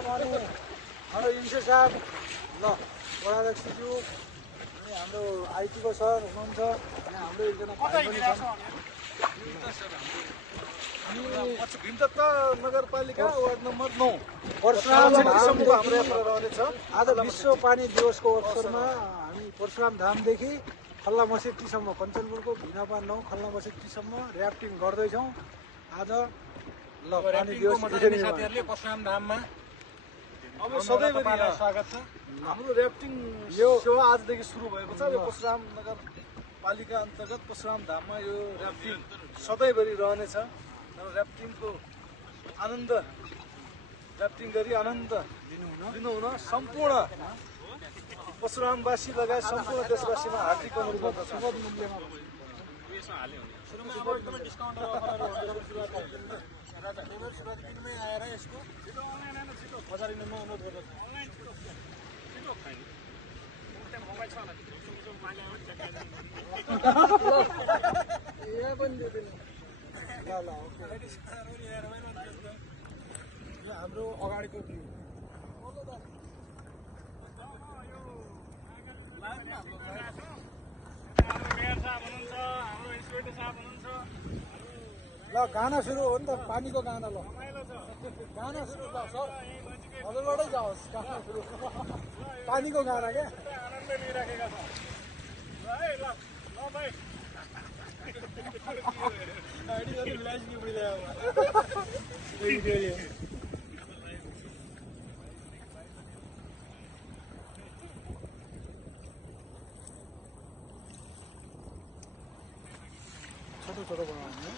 साहब अनि हाम्रो इन्से साहब ल वडाध्यक्षज्यू अनि हाम्रो आइटीको सर हुनुहुन्छ अनि हाम्रो एकजना भाइ पनि छन् अनि भीमतत्व नगरपालिका वार्ड नम्बर 9 परशुराम धामसम्मको हाम्रो यात्रा रहनेछ। आज विश्व पानी दिवसको अवसरमा हामी परशुराम धामदेखि खल्ला मसेट्टीसम्म कञ्चनपुरको भिनापा 9 खल्ला मसेट्टीसम्म ऱ्याफ्टिङ गर्दैछौँ। आज ल पानी दिवस साथीहरूले परशुराम धाममा अब सधैँभरि स्वागत छ। हाम्रो ऱ्याफ्टिङ सेवा आजदेखि सुरु भएको छ। यो परशुराम नगरपालिका अन्तर्गत परशुराम धाममा यो ऱ्याफ्टिङ सधैँभरि रहनेछ र ऱ्याफ्टिङको आनन्द ऱ्याफ्टिङ गरी आनन्द लिनुहुन सम्पूर्ण परशुरामवासी लगायत सम्पूर्ण देशवासीमा हार्दिक अनुरोध गर्दछु। आएर यसको बजार लिनमा अनुरोध गर्दछु। यहाँ पनि दिँदैन। ल ल ओके यो हाम्रो अगाडिको भ्यू ल गाना सुरु हो नि त पानीको गाना ल गाना सुरु ल सर हजुरबाटै जाओस् गाना सुरु पानीको गाना क्या आनन्द लिइराखेका छौँ छोटो छोटो बनाउने